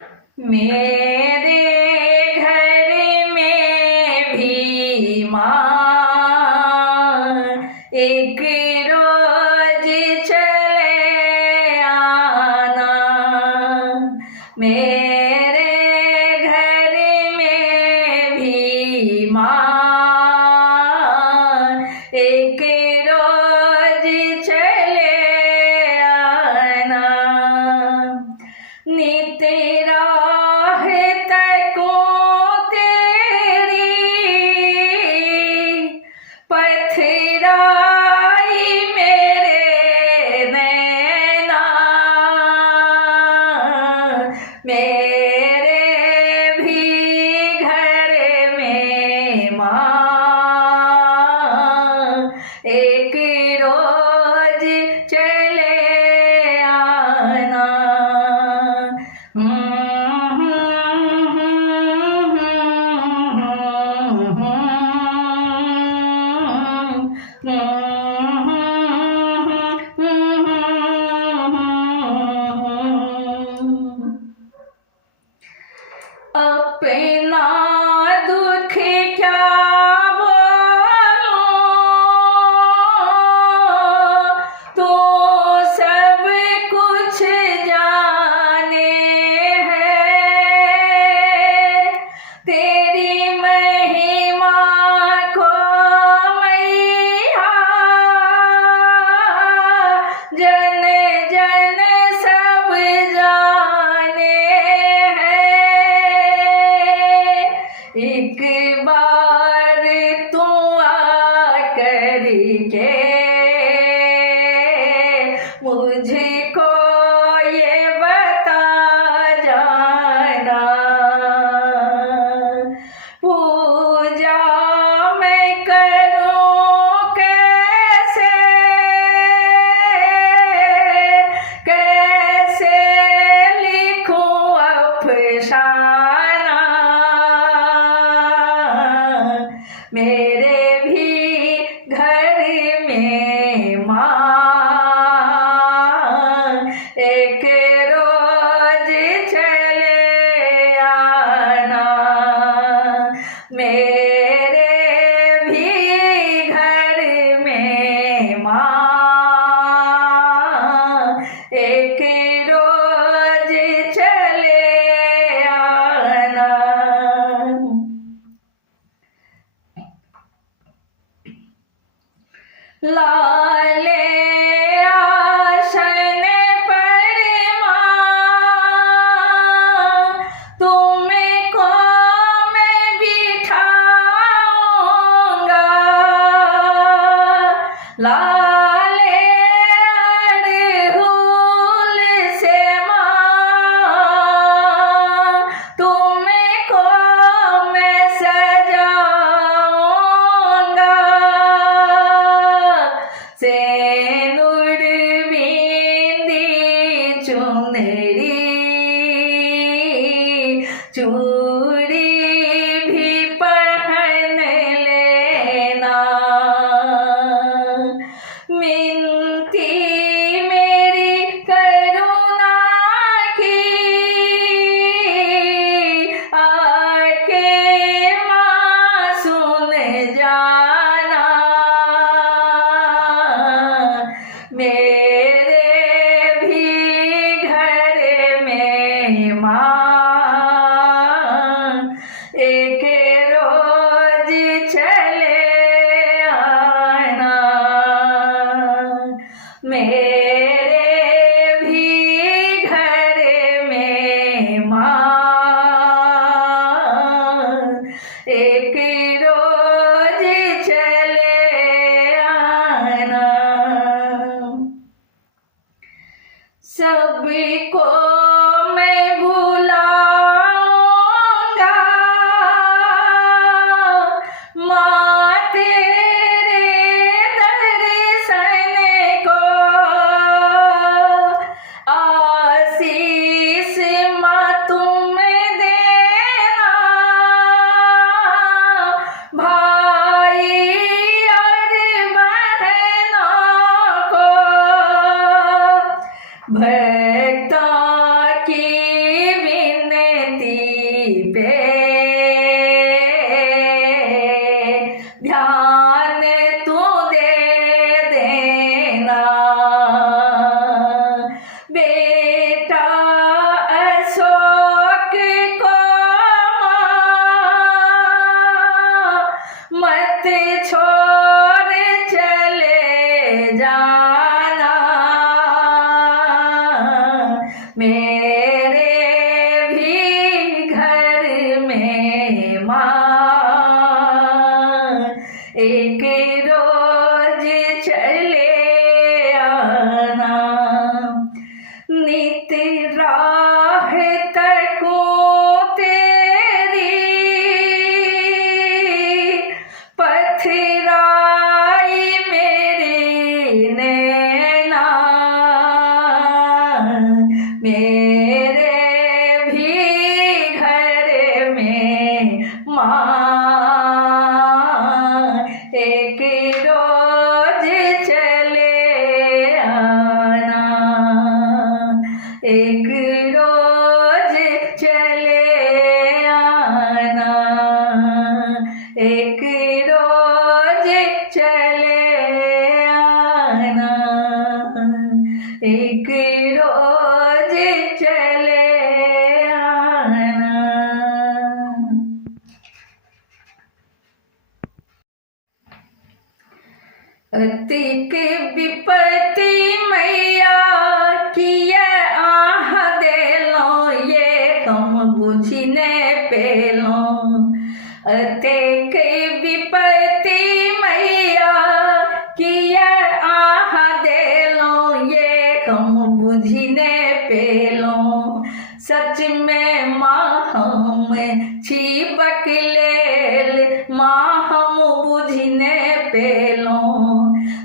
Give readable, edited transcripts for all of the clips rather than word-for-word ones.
मेरे घर में भी माँ एक रोज चले आना। मेरे घर में भी माँ एक रोज चले आना। नित राह तको तेरी पथराई मेरे नैना। मेरे भी घर में माँ एक रोज चले आना। अपना दुख क्या बोलूं, तो सब कुछ जाने हैं। तेरी महिमा को मैया जन जन सब जाने हैं। एक बार तू आकर के मुझको ये बता जाना। पूजा मैं करूं कैसे, कैसे लिखूं अफसाना। मेरे भी घर में माँ एक रोज चले आना। मेरे भी घर में माँ एक रोज चले आना। लाले आसन पर माँ तुमको मैं बिठाऊंगा। लाले अड़हुल से माँ तुमको मैं सजाऊंगा। सेनुर बिंदी चुनरी चूड़ी भी पहन लेना। मिनती मेरी करुणा की आके माँ सुन जाना। मेरे भी घर में माँ एक रोज चले आना। मेरे भी घर में माँ एक रोज चले आना। सबको मैं बुलाऊंगा माँ तेरे दर्शन को। आशीष माँ तुम देना भाई और बहनों को। भक्तों की विनती एक रोज चले आना। अतिक विपत्ति मैया किया आह देलो, ये हम बुझने पेलो। अतिक विपत्ति मैया किया आह देलो, ये हम बुझने पेलो। सच में माँ हम छिपक लेल, माँ हम बुझने पेलो।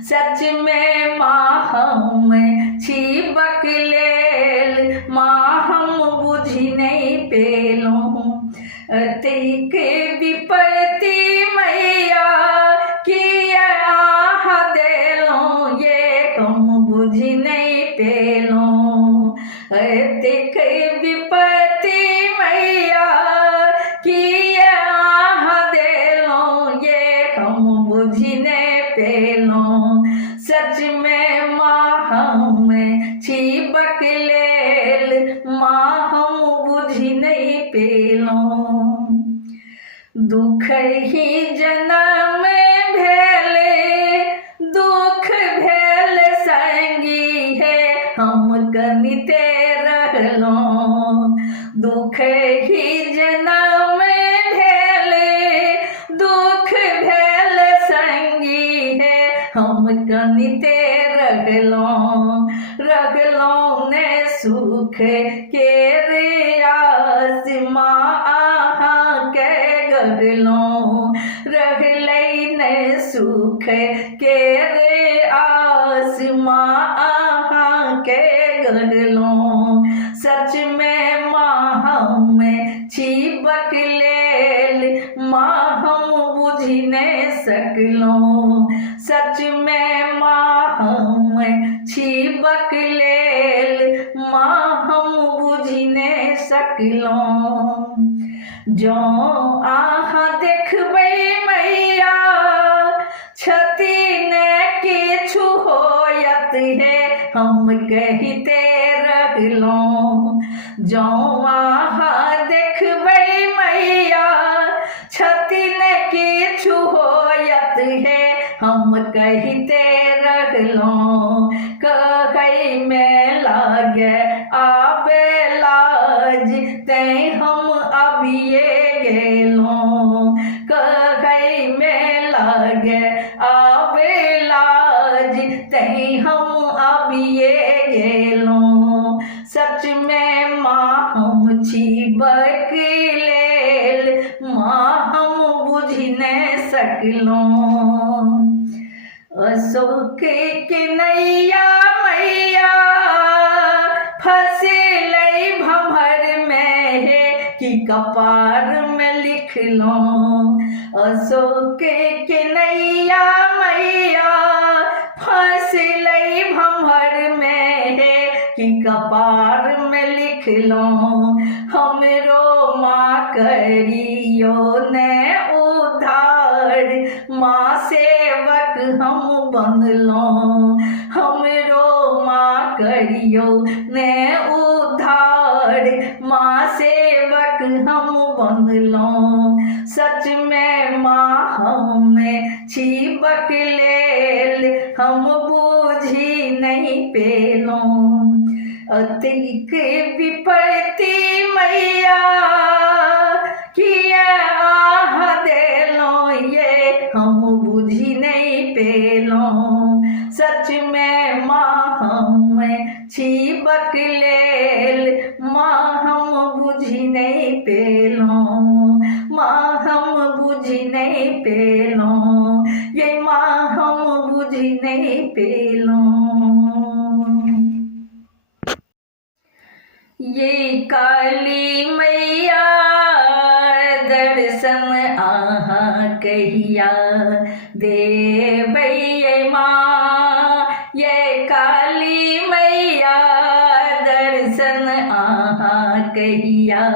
सच में माँ हम छिपक लेल, माँ हम बुझ नहीं पेलो। अतिक विपत्ति मैया किया आह देलो, ये हम बुझ नहीं पेलो। अतिक विपत्ति मैया किया आह देलो, ये हम बुझ नहीं पेलो। सच में माँ हम छिपक लेल, माँ हम बुझ नहीं पेलो। दुख ही जन्म भेले, दुख भेल संगी है, हम कनिते रहलो। दुख ही जन्म भेले, दुख भेल संगी है, हम कनिते रहलो। रहलो ने सुख के रियास, माँ आहाँ के गहलो। रहलै ने सुख के रियास, माँ आहाँ के गहलो। सच में माँ हम छिपक लेल, माँ हम बुझ नहीं सकलो। सच में माँ हम छिपक लेल, माँ हम बुझ नहीं सकलो। जो आहाँ देखबै मैया छति ने किछु होयत है, हम कहिते रहलो। जो आहाँ देखबै मैया छति ने किछु होयत है, हम कहिते रहलो। कहै में लागे आबे लाज, तैं हम अबिये गेलो। कहै में लागे आबे लाज, तैं हम अबिये गेलो। सच में माँ हम छिपक लेल, माँ हम बुझ नहीं सकलो। अशोक के नैया मैया फंसिलै भंवर में है, कि कपार में लिखलो। अशोक के नैया मैया फंसिलै भंवर में है, कि कपार में लिखलो। हमरो माँ करियो ने उधार, माँ सेवक हम बनलो। हमरो माँ करियो ने उधार, माँ सेवक हम बनलो। सच में माँ हम छिपक लेल, हम बूझी नहीं पेलो। अतिक विपत्ति मैया किया आह देलो, ये हम बुझी नहीं पेलो। सच में माँ हम छिपक लेल, माँ हम बुझी नहीं पेलो। माँ हम बुझी नहीं पेलो, ये माँ हम बुझी नहीं पेलो। ये काली मैया दर्शन आहाँ कहिया देबै माँ। ये काली मैया दर्शन आहाँ कहिया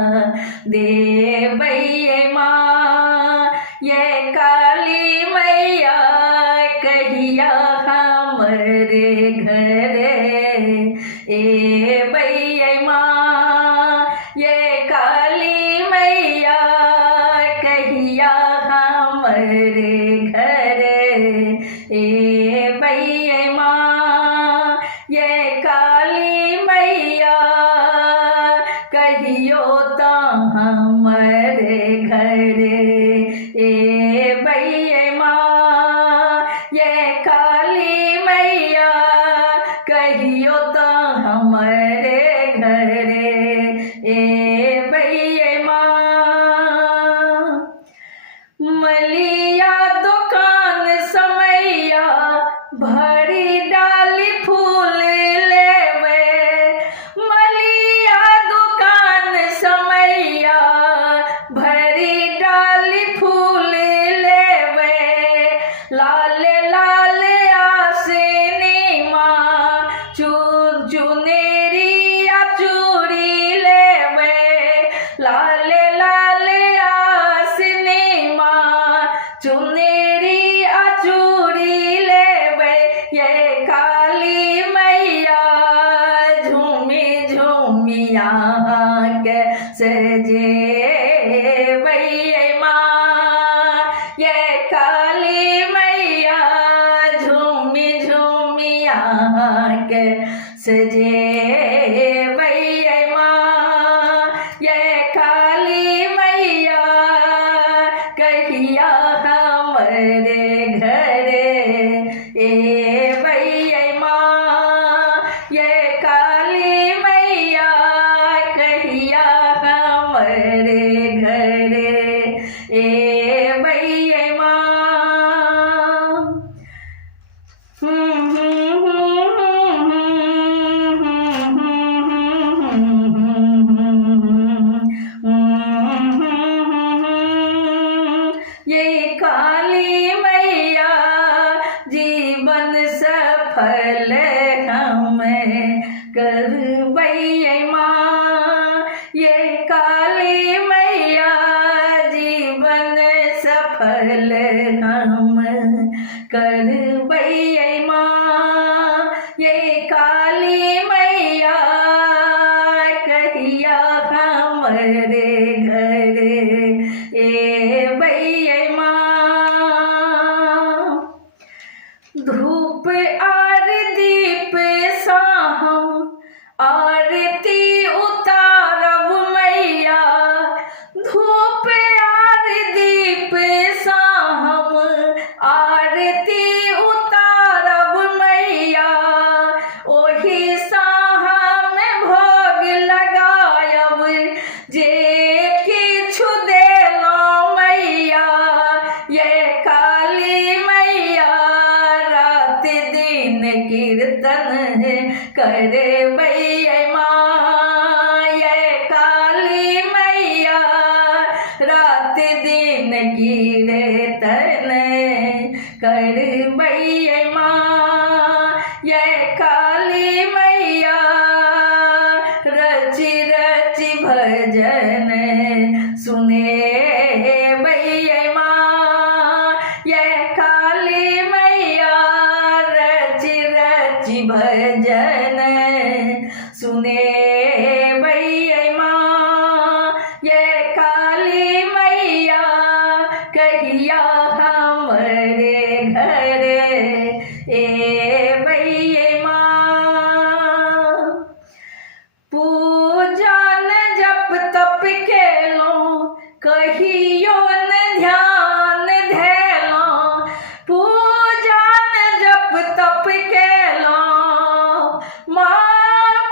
देबै माँ। ये काली मैया कहिया हमरे घर ए भैया माँ ये काली मैया कहिया हमारे घर ए भैया माँ ये काली मैया कहियो तो हमारे घर ए भैया माँ ये काली मैया कहियो तो हमारे घर ए भैया माँ मलिया दुकान समैया भरी डाली फूल लेवे मलिया दुकान समैया भरी डाली फूल लेवे लाल लाल आसीनी माँ चुनेरी चूड़ी लेवे लाल लाल आसीनी माँ चुनेरी चूड़ी लेवे ये काली मैया झूमी झूमी के सजे भैया माँ ये काली मैया झूमी झूमी के सजे भैया माँ ये काली मैया कहिया हमारे घर ए भैया माँ ये काली मैया कहिया हमारे घर ए भैया माँ ये काली मैया जीवन सफल हमें कर भैया माँ ये काली मैया जीवन सफल हम कर भैया माँ ये काली मैया कहिया हमारे घर ए भैया माँ धूप आर दीप साहम आरती उतारब मैया धूप आर दीप साहम आरती उतारब मैया ओही साहम भोग लगायब जे किछु देलो मैया ये काली मैया रात दिन कीर्तन करे भैया माँ ये काली मैया रात दिन कीर्तन कर भैया माँ ये काली मैया रच रच भजन सुने भैया माँ ये काली मैया रच रच भजन सुने भैया माँ ये काली मैया कहिया हमारे घर ए भैया माँ पूजा न जप तप केलो कहियो न ध्यान धैलो पूजा न जप तप केलो माँ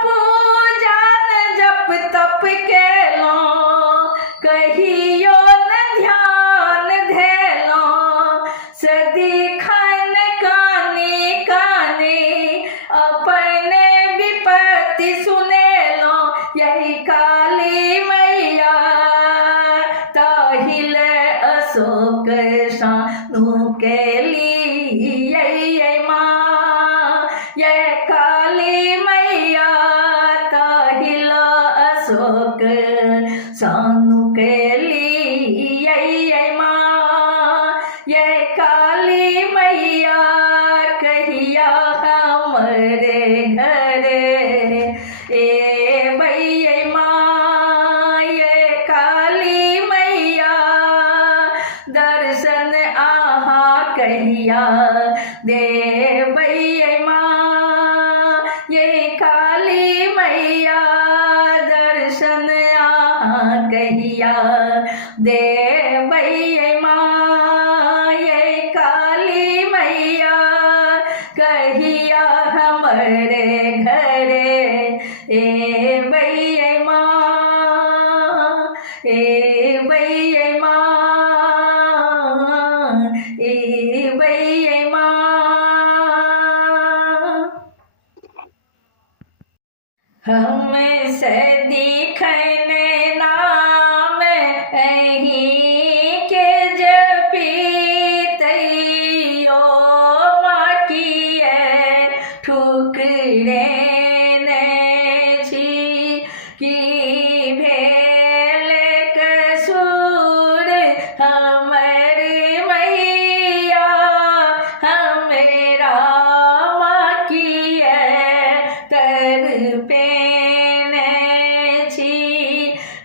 पूजा न जप तप केलो कहियो न ध्यान धैलो सदी खान काने काने अपने विपत्ति सुनेलो यही काली मैया ताहिल अशोक शानु केली यही माँ ये काली मैया ताहिल अशोक शानु केली यही माँ ये काली मैया कहिया हमारे घर मैया दर्शन कहिया देवै माँ ये काली मैया कहिया हमारे घरे ए भैया माँ ए भैया माँ ए भैया माँ। हमसे दिखने नाम अहीं के जपीतैयो माँ किए ठुकरे ने छी की भेल कसूर हमर मैया हमेरा माँ किए तर पे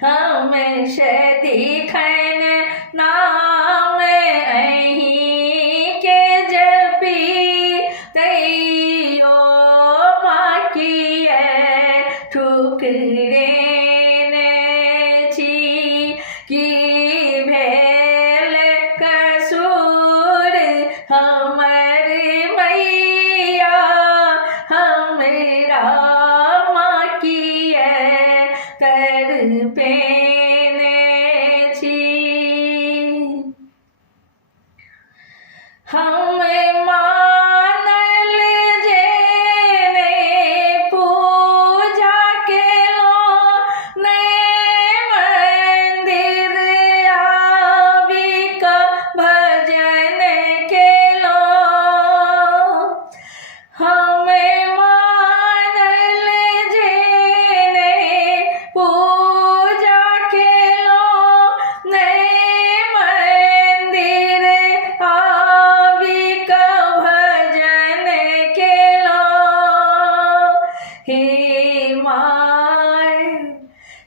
हमसे दिखन नाम अहीं के जपी तैयो माँ किए ठुकरे ने छी की भेल कसूर हमर मैया हमरा माँ किए तर पेने छी। हम मानल जेने पूजा केलो ने मंदिर आबि क भजन केलो। हम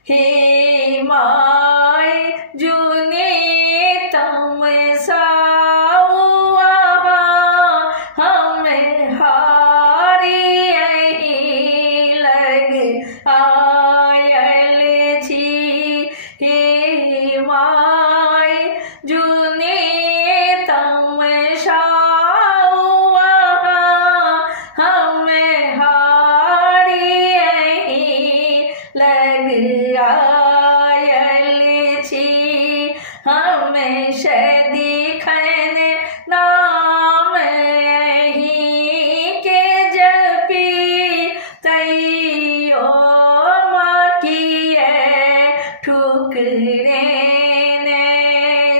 हे माय जुने तम साउआ हम हारी लग आयल छी। हे माय जुने तम साउआ हम लग आयल छी। हमसे दिखन नाम अहीं के जपी तैयो माँ किए ठुकरे ने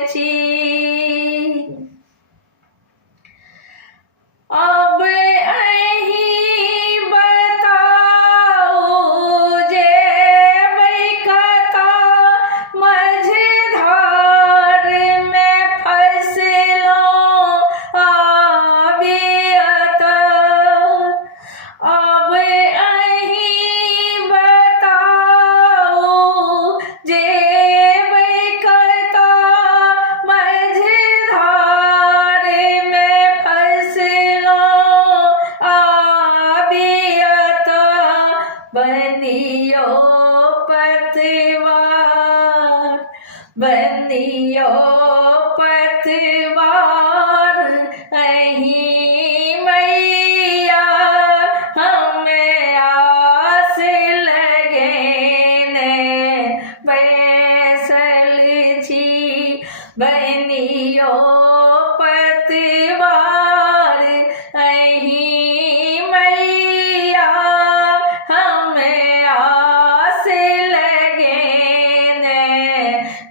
छी। अब बनियो पतवार बनियो पतवार अहीं मैया हमें आस लगे ने बैसल छी। बनियो पतवार अहीं मैया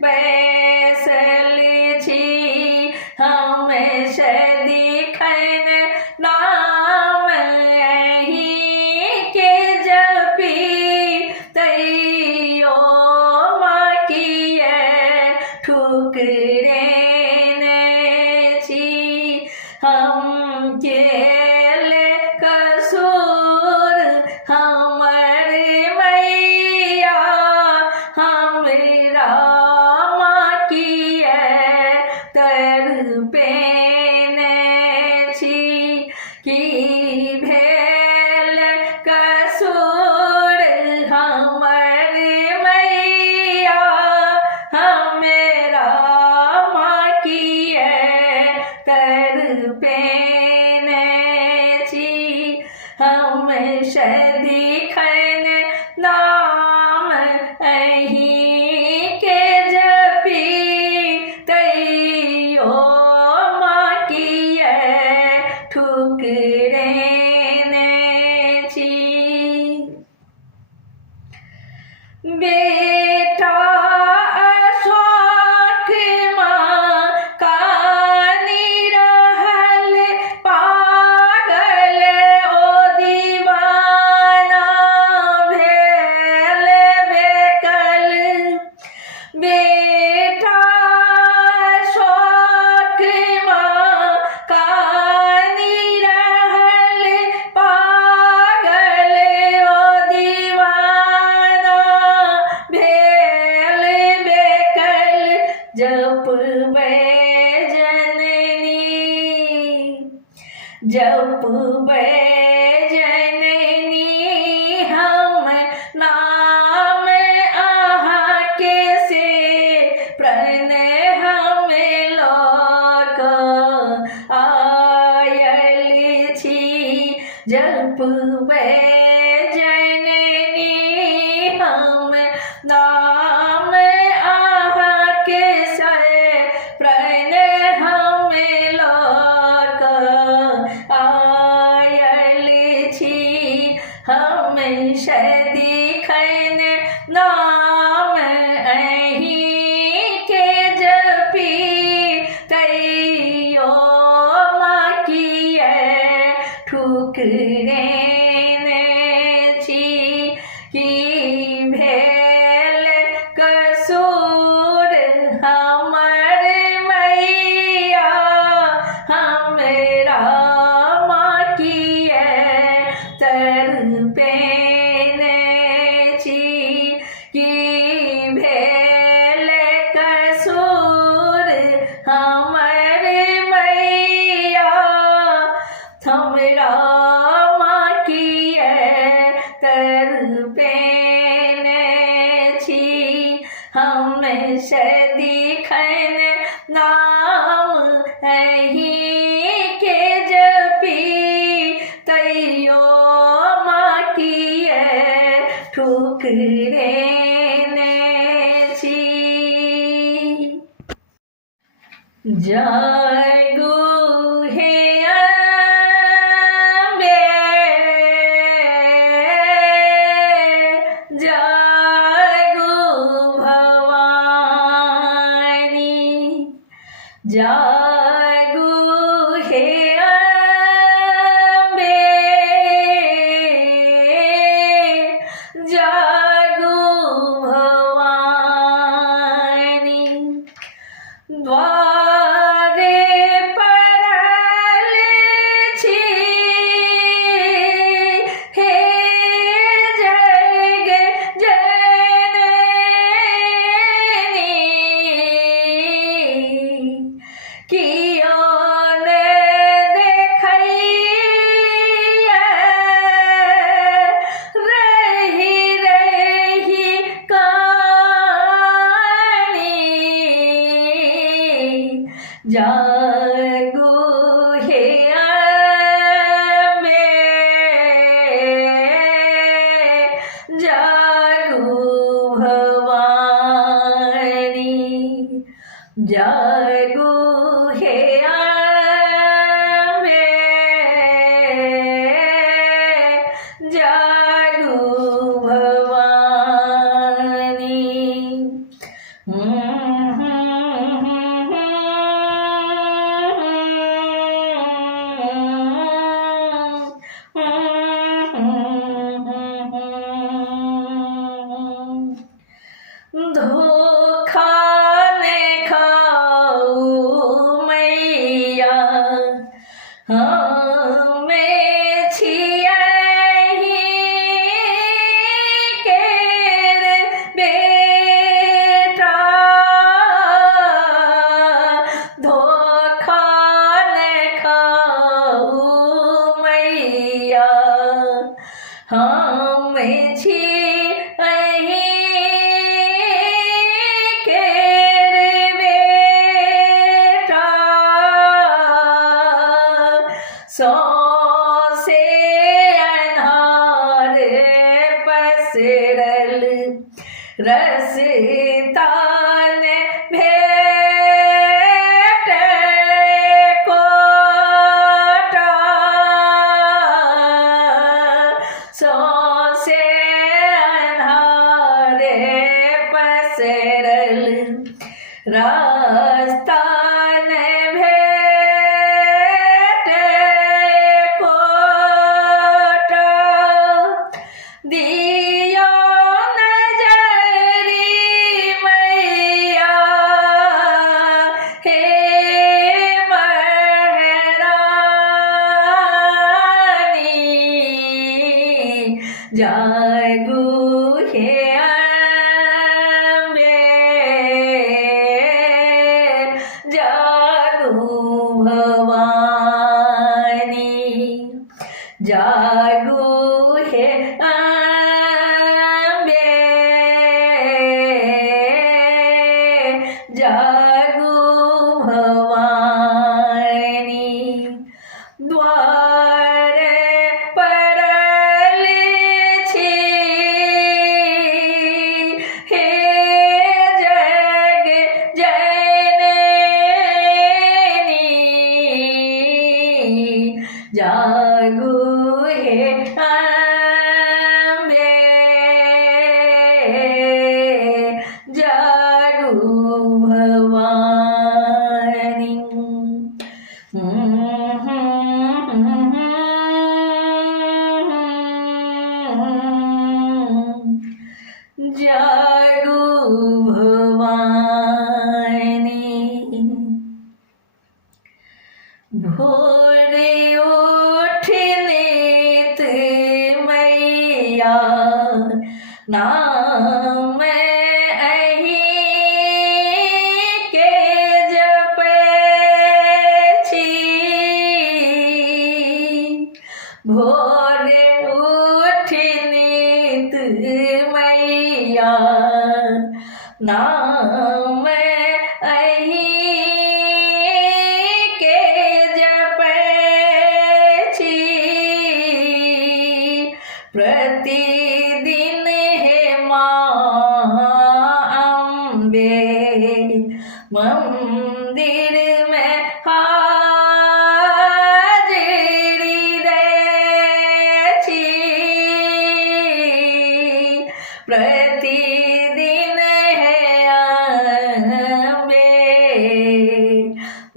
बैसल छी। हमसे दिखन नाम अहीं के जपी तैयो माँ किए ठुकरे ने छी। हम केल कसूर हमर मैया हमरा तर पेने छी। की भेल कसूर दिखन नाम अहीं के जपी तैयो माँ किए ठुकरे ने छी। बेटा अशोक माँ कानी रहल पागल ओ दीवाना भेल बेकल। बेटा अशोक माँ कानी रहल पागल ओ दीवाना भेल बेकल। जपबै जननी जपबै जननी हम नाम अहाँके से प्रण हम लोक आयल छी। जपबै जननी हम नाम अहाँके से प्रण हम लोक आयल छी। हम सदिखन नाम अहीं के जपी तैयो माँ किए ठुकरे ने छी। की भेल कसूर हमर मैया हमरा माँ किए तड़पेने छी। की भेल कसूर हमर मैया हमरा माँ किए तड़पेने छी। हम सदिखन नाम अहीं के जपी तैयो माँ किए ठुकरे ने छी। जागू हे अम्बे जागू भवानी। जागू हे अम्बे जागू भवानी। द्वारे पड़ल छी हे जग जननी। कियो ने देखैया रही रही कानी। जागू हे अम्बे जागू भवानी। जागू हे अम्बे जागू भवानी। धोखा ने खाऊ मैया हमें छियहि केर बेटा। धोखा ने खाऊ मैया हमें छियहि सौ से अन्हार पसरल रसतान भेट कोटा सौसे अन्हारे पसरल रास्तान भेट कोटा दियो नजरी मैया हे महारानी जागू हे अम्बे जागू भवानी जागू हे अम्बे जागू भवानी द्वारे परल छी हे जग जननी जागू हे अम्बे जागू भवानी जागू भवानी भोरे उठने ते मैया नाम अही के जपे छी भोरे उठने ते मैया नाम अही के जपे छी प्रतिदिन हे माँ अम्बे मंदिर में हाजिरी दे छी प्रतिदिन हे अम्बे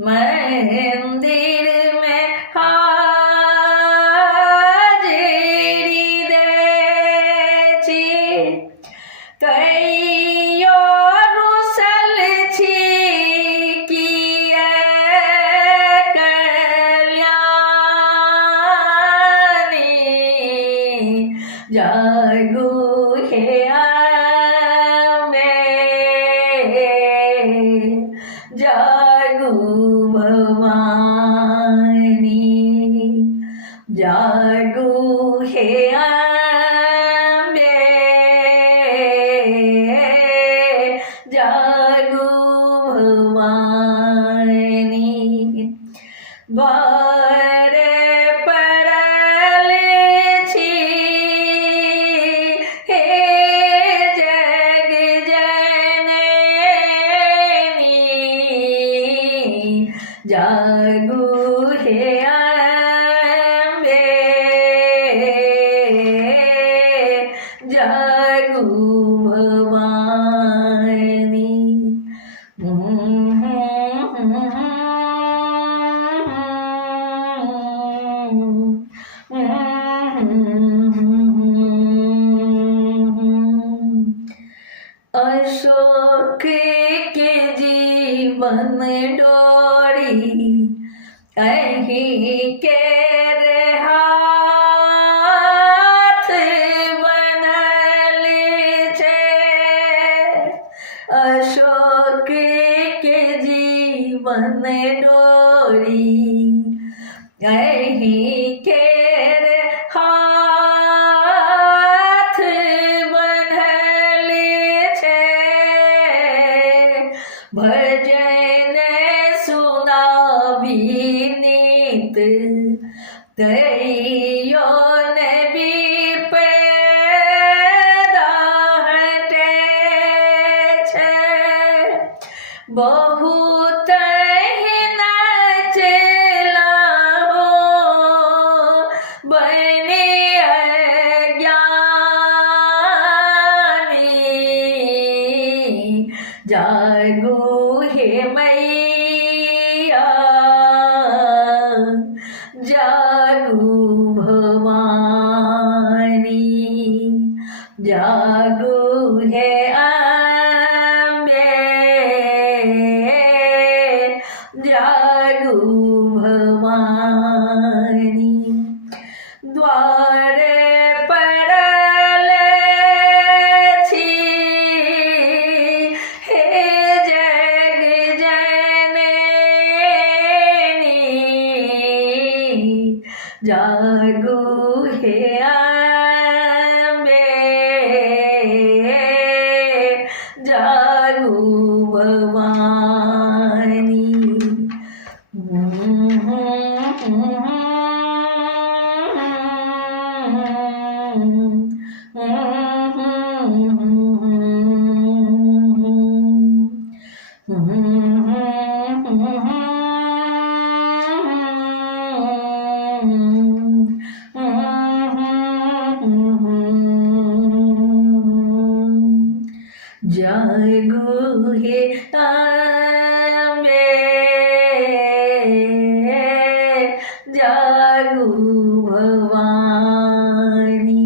मंदिर में हाजिरी दे छी कहियो रुसल छी किए कल्याणी जागू हे अम्बे जागू भवानी जागू हे अम्बे जागू भवानी बारे परल छी हे जग जननी जागू हे अम्बे जागू भवानी अशोक के जीवन डोरी अही के हाथ बनल छे अशोक के जीवन डोरी अही के हाथ बनल छे भजन सुनाबी नित तैयो नबी पैदा बहुत ही नाचेला हो बने अज्ञानी जागो हे मैया जागो भवानी जागो हे जागो भवानी द्वारे पड़ले छी हे जग जननी जागो हे जागो भवानी जागो हे जागो भवानी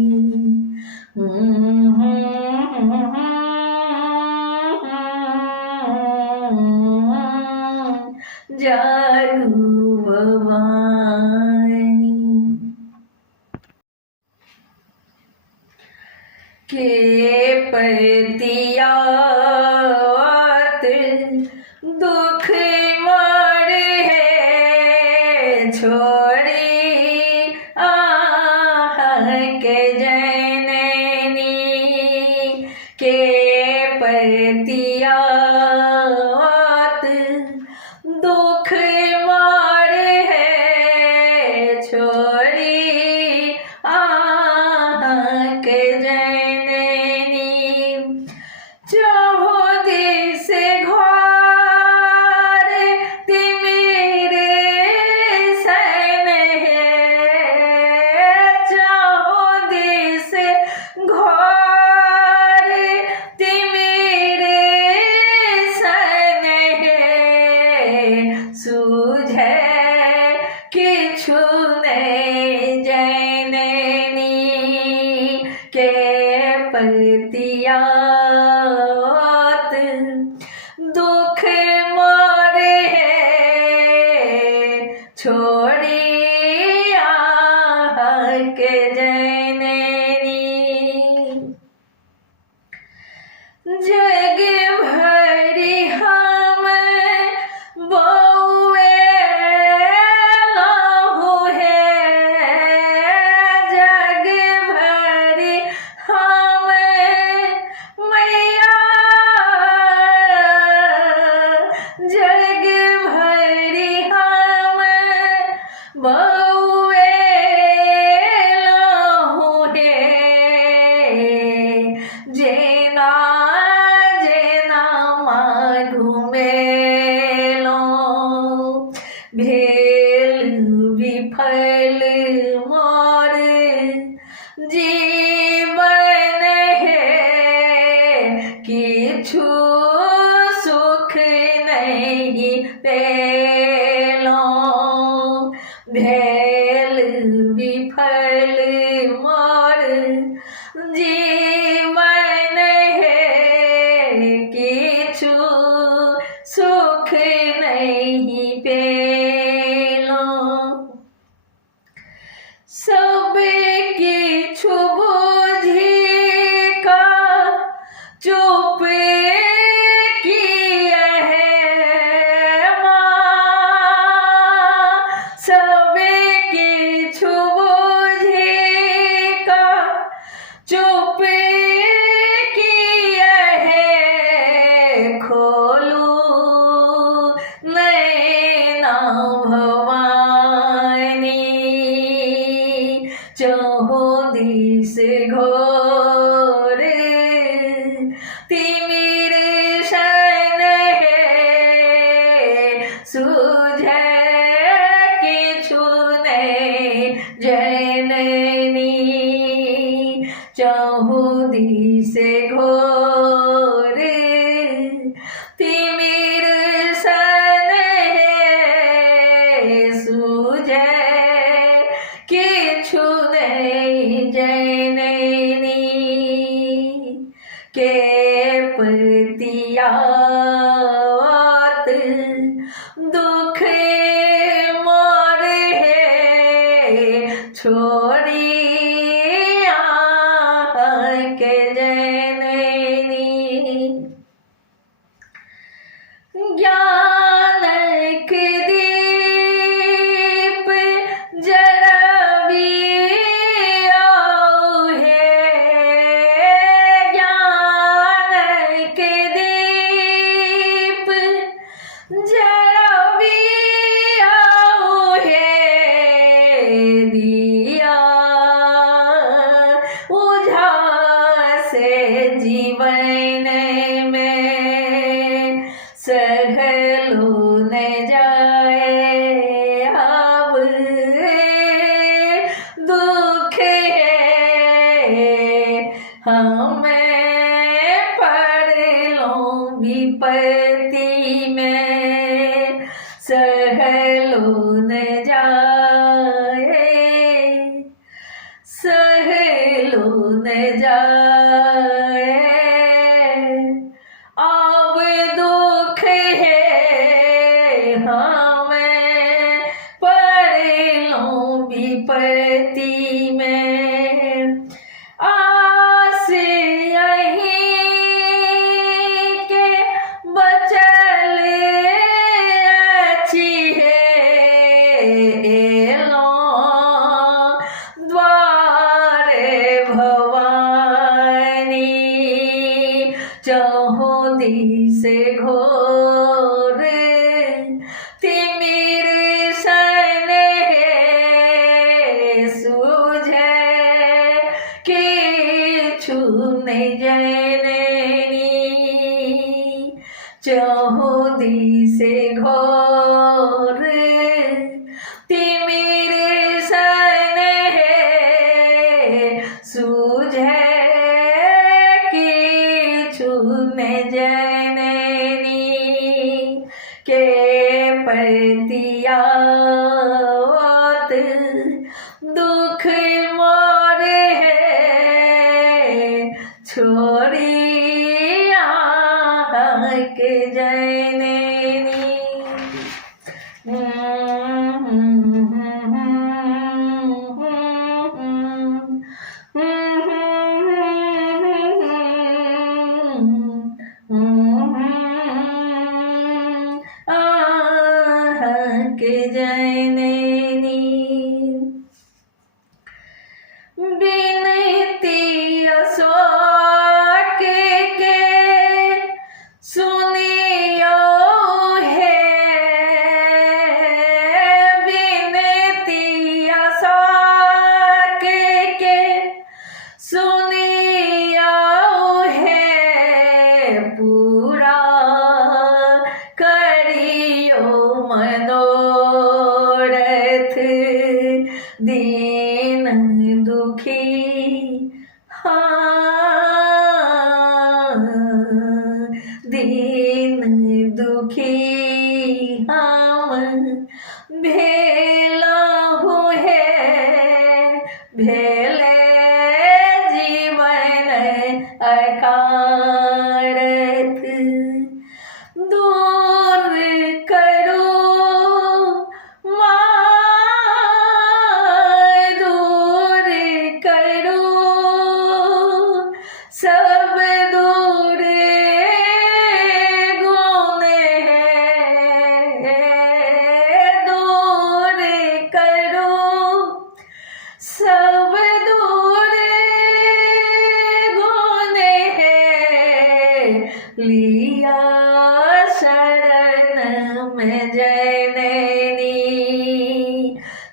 जागो भवानी के पतियात दुख मोर है छोड़ी के जननी के पतियात दुख मोर है छोड़ी के जननी चाहो दिस घर तिमिरे सन है चाहो दिस घर तिमिरे सन है सूझे किछु नहीं जननी के पतियात दुख मोर है छोड़ी के जननी जग भरी हम बउए लहु है जग भरी हम मैया जग भरी हम बउए लहु है जेना जेना घुमेलो भेल विफल मोर जीवन है किछु सुख नहीं पेलो भेल विफल मोर जीवन है किछु सुख नहीं पेलो सब किछु बुझी का चुप किए है माँ सब किछु बुझी का चुप किए है खोलू नैना भवानी चहो दिस घोर तिमिर शन है चहुदिस घोर तिमिर सने सूझे किछु नहीं जननी के प्रतियात दुख मोर है छोड़ी के जननी ज्ञान के दीप जराविया है ज्ञान के दीप जराविया है दिया उजासे जीवन में सहलो न जाए अब दुख है हमें पढ़ लो विपत्ति में सहलो न जाए सहलो न जाए अब दुख है हमें पढ़ लो विपत्ति में आस यहीं के बचल अच्छी है एलो द्वारे भवानी चहुदिस घोर तिमिर सने सूझे किछु नहीं जननी चहुदिस घोर तिमिर सने सूझे किछु नहीं जननी के प्रतियात दुख मोर है छोड़ी के जननी के जननी बिनती अशोक के सुनियो है बिनती अशोक के सुनियो है पूरा करियो मनोरथ दीन दुखी हाँ दीन दुखी हम भेलहु है भेले जीवन अकारथ दूर करो माँ दूर करो सब दूर गुण है दूर करो सब दूर गुण है लिया शरण में जननी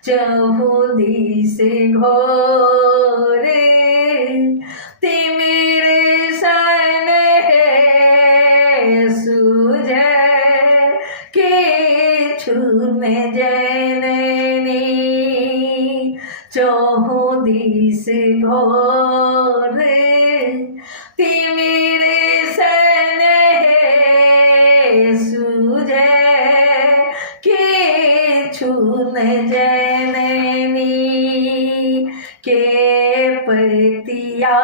चहुदिस घोर तिमिर सने सूझे किछु नहीं जननी चहुदिस घोर छून जननी के पतिया